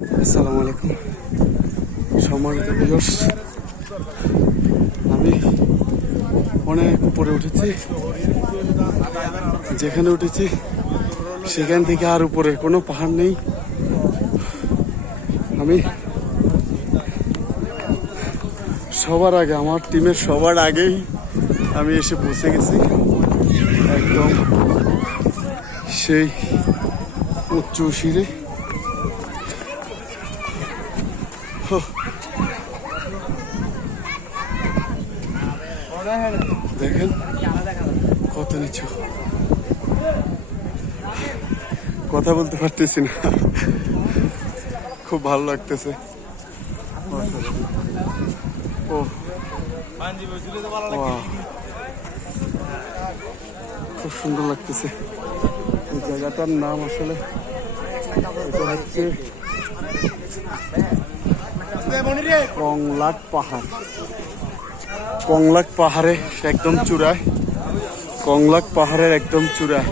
আসসালামু আলাইকুম সম্মানিত ভিউয়ার্স, আমি অনেক উপরে উঠেছি। যেখানে উঠেছি সেখান থেকে আর উপরে কোনো পাহাড় নেই। আমি সবার আগে, আমার টিমের সবার আগেই আমি এসে পৌঁছে গেছি একদম সেই উচ্চ শিরে। দেখেন কত নিচু, কথা বলতে পারতেছি না, খুব ভালো লাগতেছে। ও খুব সুন্দর লাগতেছে। এই জায়গাটার নাম আসলে এটা হচ্ছে কংলাক পাহাড়। কংলাক পাহাড়ে একদম চূড়ায়, কংলাক পাহাড়ের একদম চূড়ায়।